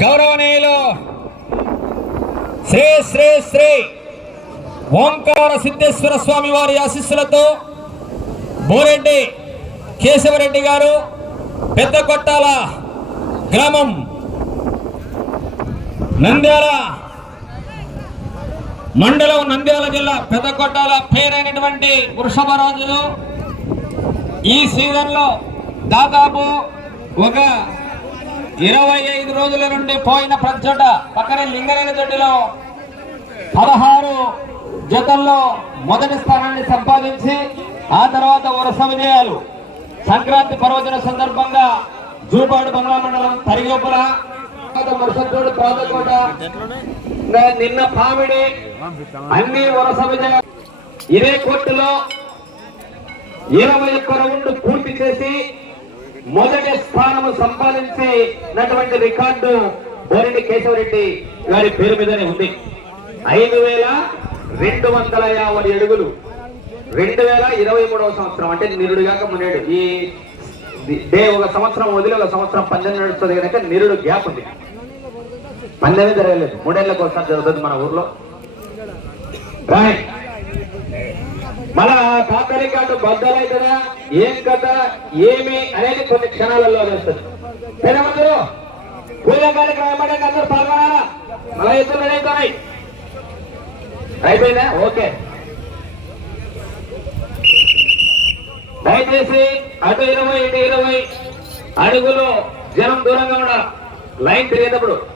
గౌరవనీయులు శ్రీ శ్రీ శ్రీ ఓంకార సిద్ధేశ్వర స్వామి వారి ఆశీస్సులతో బోరెడ్డి కేశవరెడ్డి గారు పెద్ద కొట్టాల గ్రామం నంద్యాల మండలం నంద్యాల జిల్లా పెద్ద కొట్టాల పేరైనటువంటి వృషభరాజులు ఈ సీజన్లో దాదాపు ఒక ఇరవై ఐదు రోజుల నుండి పోయిన ప్రతిచోట పక్కనే లింగరేణ జట్టులో పదహారు జతల్లో మొదటి స్థానాన్ని సంపాదించి ఆ తర్వాత వరుస విజయాలు. సంక్రాంతి పర్వదిన సందర్భంగా జూపాడు బంగ్లా మండలం తరిగొప్పుల మరుసటోడు ప్రాతకోట. నిన్న పామిడి అన్ని వరుస విజయాలు. ఇదే కోర్టులో ఇరవై ఒక్క రౌండ్ పూర్తి చేసి మొదటి స్థానము సంపాదించినటువంటి రికార్డు బోరెడ్డి కేశవరెడ్డి గారి పేరు మీదనే ఉంది. ఐదు వేల రెండు వందల యాభై అడుగులు. రెండు వేల ఇరవై మూడవ సంవత్సరం అంటే నిరుడుగాక మునేడు. ఈ డే ఒక సంవత్సరం వదిలి ఒక సంవత్సరం పందెం నడుస్తుంది కనుక నిరుడు గ్యాప్ ఉంది. పన్నెండు జరగలేదు. మూడేళ్ళకి ఒకసారి జరుగుతుంది మన ఊర్లో. రైట్ మన ఖాతా రికార్డు బద్దలైతుందా? ఏం కథ? ఏమి అనేది కొన్ని క్షణాలలో తెలుస్తుంది. పెద్దమందరూ పూజ కార్యక్రమం ఏమంటే అందరూ పాల్గొనాలా మన ఇద్దరు అవుతున్నాయి. అయిపోయిందా? ఓకే. దయచేసి అటు ఇరవై ఇటు ఇరవై అడుగులు జనం దూరంగా ఉండాలి. లైన్ తిరిగేటప్పుడు.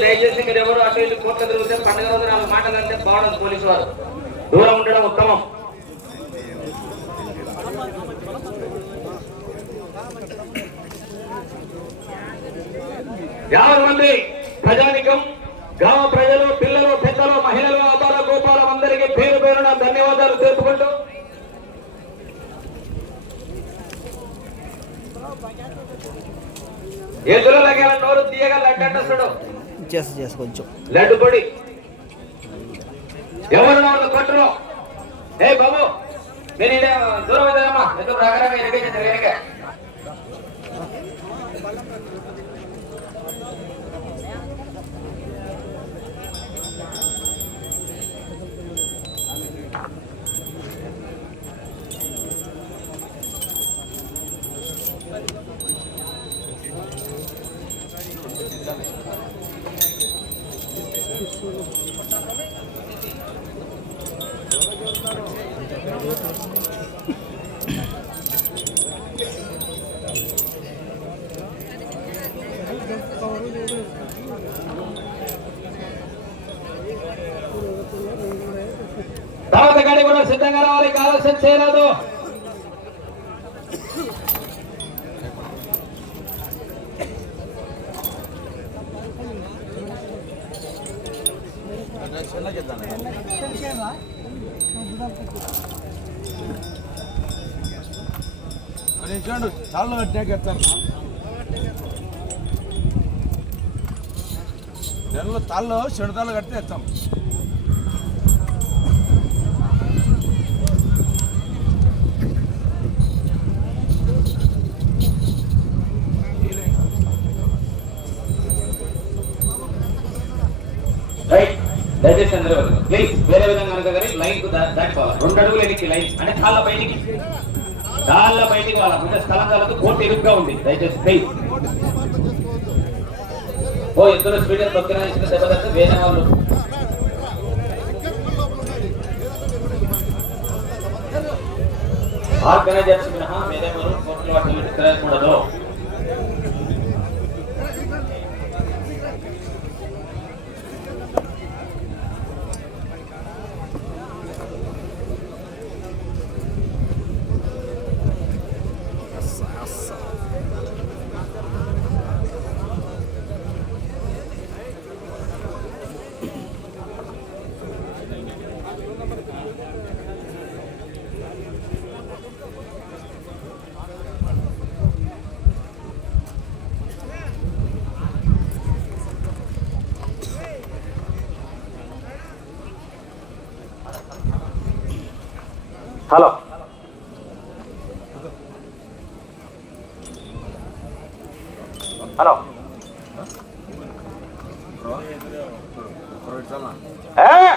దయచేసి మీరు ఎవరు అటు ఇటు కోట్లు తిరిగితే పండుగ రోజు నాలుగు మాటలు అంటే బాగుండదు పోలీసు వారు దూరం ఉండడం ఉత్తమం. యాభై మంది ప్రజానికం గ్రామ ప్రజలు పిల్లలు పెద్దలు మహిళలు అపార గోపాలం అందరికీ పేరు పేరున ధన్యవాదాలు తెలుపుకుంటూ ఎదురు లగ్గిన నోరు తీయగల లడ్డంటాడు చేస్తా చేస్తా కొంచెం. లడ్డు పొడి. ఎవరు వాళ్ళు కొట్టరు? ఏ బాబు మీరు దూరం అవుతారమ్మా ఎందుకు రాగరాగా ఎరిగేసింది వెనక. తర్వాత గడి కూడా సిద్ధంగా రావాలి. ఆలస్యం చేయరాదు చూడండి చాలా పెట్టాక ఎత్తాను నెలలో తాళ్ళు చెడుతాళ్ళు కడితే ఎత్తాం. దయచేసి అందరూ ప్లీజ్ వేరే విధంగా కనుక కానీ లైన్కు దా- దాటిపోవాలి రెండు అడుగులు ఎనికి లైన్? అంటే కాళ్ళ బయటికి కాళ్ళ బయటికి వాళ్ళ అంటే స్థలం కలదు కోర్టు ఎరుగ్గా ఉంది. దయచేసి ప్లీజ్. ఓ ఇద్దరు స్పీడర్ పక్కన ఇచ్చిన దెబ్బ తగ్గితే వేరే వాళ్ళు. ఆర్గనైజర్స్ మినహా వేరే వాళ్ళు కోర్టులు వాటిని తిరగకూడదు ഹലോ ഹലോ ഏ